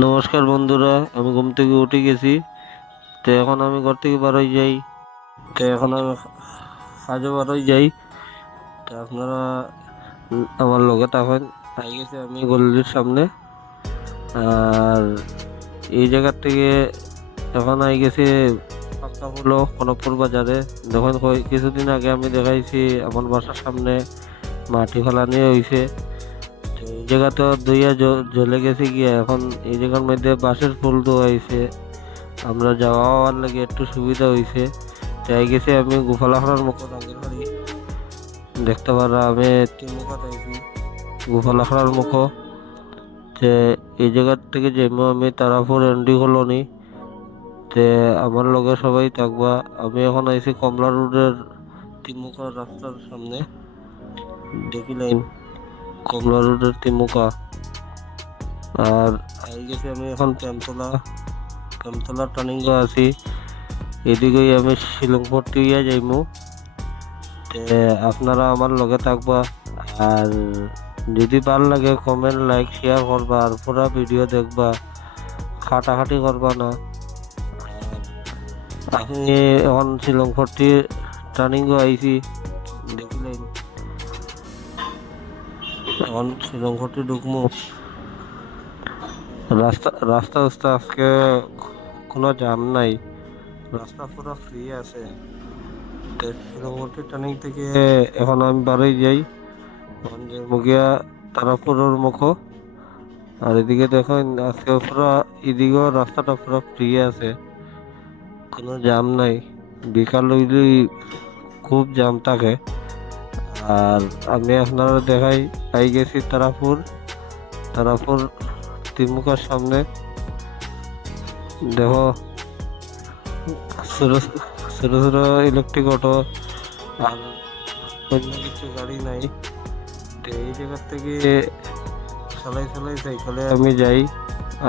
নমস্কার বন্ধুরা, আমি ঘুম থেকে উঠে গেছি। তো এখন আমি ঘর থেকে বারোই যাই। তো এখন আমি কাজে বারোই যাই। তো আপনারা আমার লগে থাকেন। আই গেছি আমি গল্লির সামনে। আর এই জায়গার থেকে এখন আই গেছি পাক্কা হলো কনকপুর বাজারে। যখন কিছুদিন আগে আমি দেখাইছি আমার বাসার সামনে মাটি ফেলানি হয়েছে। তো এই জায়গা তো দইয়া জ্বলে গেছে গিয়া, এখন এই জায়গার মধ্যে বাঁশের ফুল দোয়াইছে। আমরা যাওয়া হওয়ার লাগে একটু সুবিধা হয়েছে। যাই গেছি আমি গোপালাখড়ার মুখ রঙের বাড়ি দেখতে পারা, আমি তিনমুখা চাইছি গোপালাখড়ার মুখ। যে এই জায়গার থেকে যাইমু আমি তারাপুর এন্ডি কলোনি। তে আমার লগে সবাই থাকবা। আমি এখন আইছি কমলা রোডের তিনমুখা রাস্তার সামনে, দেখিলেন কমলা রোডের তিনমুখা। আর আই গেছি আমি এখন প্রেমতলা টার্নিং আছি। এদিকেই আমি শিলংপট্টি দিয়ে যাইমু। আপনারা আমার লগে থাকবা। আর যদি ভাল লাগে কমেন্ট লাইক শেয়ার করবা, আর পুরা ভিডিও দেখবা, খাটাখাটি করবা না। আমি এখন শিলংপট্টি টার্নিং আইছি, দেখিলেন এখন শিলংপট্টি ঢুকমু। রাস্তা আজকে কোনো জাম নাই, রাস্তা পুরো ফ্রি আছে। শিলংপট্টি টার্নিং থেকে এখন আমি বাড়ি যাই। এখন যে মুগিয়া তারাপুরের মুখ। আর এদিকে দেখেন আজকে পুরো এদিকেও রাস্তাটা পুরো ফ্রি আছে, কোনো জাম নাই। বিকাল হইলেই খুব জাম থাকে। আর আমি আপনারা দেখাই আই গেছি তারাপুর তিনমুখার সামনে। দেখো ছোট ছোট ছোট ইলেকট্রিক অটো আর অন্য কিছু গাড়ি নাই। তো এই জায়গার থেকে চালাই সাইকেলে আমি যাই,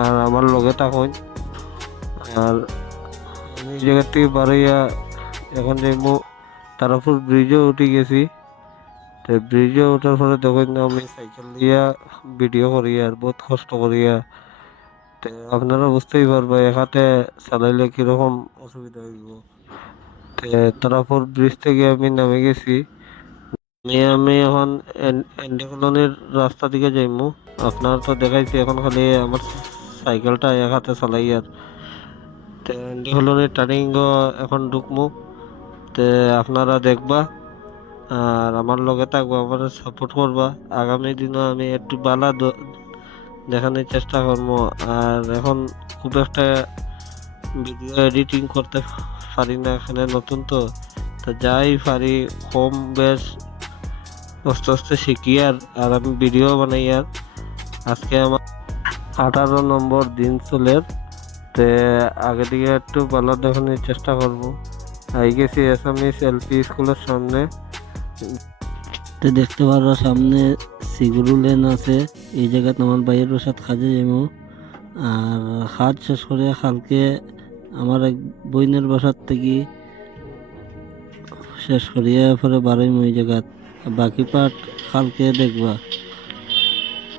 আর আমার লগে থাকুন। আর আমি এই জায়গার থেকে বাড়াইয়া এখন যাইমু তারাপুর ব্রিজে উঠে গেছি। তো ব্রিজে ওঠার পরে দেখুন আমি সাইকেল দিয়া ভিডিও করি, আর বহুত কষ্ট করিয়া। তো আপনারা বুঝতেই পারবে এখানে চালাইলে কিরকম অসুবিধা হইব। তো তারাপুর ব্রিজ থেকে আমি নামে গেছি। আমি এখন এনডি কলোনির রাস্তা দিকে যাইমু। আপনার তো দেখাইছি, এখন খালি আমার সাইকেলটা এক হাতে চালাই। আর এনডি কলোনির টার্নিং এখন ঢুকমু। তে আপনারা দেখবা আর আমার লগে থাকবা, আমার সাপোর্ট করবা। আগামী দিনও আমি একটু বালা দেখানোর চেষ্টা করবো। আর এখন খুব একটা ভিডিও এডিটিং করতে পারি না, এখানে নতুন তো যাই পারি কম বেশ আস্তে আস্তে শিখি। আর আমি ভিডিও বানাই। আর আজকে আমার 18 নম্বর দিন চলে। তে আগে দিকে একটু ভালো দেখানোর চেষ্টা করব। আই গেছি এসামিস এলপি স্কুলের সামনে। তো দেখতে পারো সামনে সিগুরু লেন আছে। এই জায়গায় আমার ভাইয়ের সাথে কাজে যাবো। আর কাজ শেষ করে কালকে আমার এক বইনের বাসার থেকে শেষ করিয়া পরে বারোই ওই জায়গা, বাকি পার্ট কালকে দেখবা।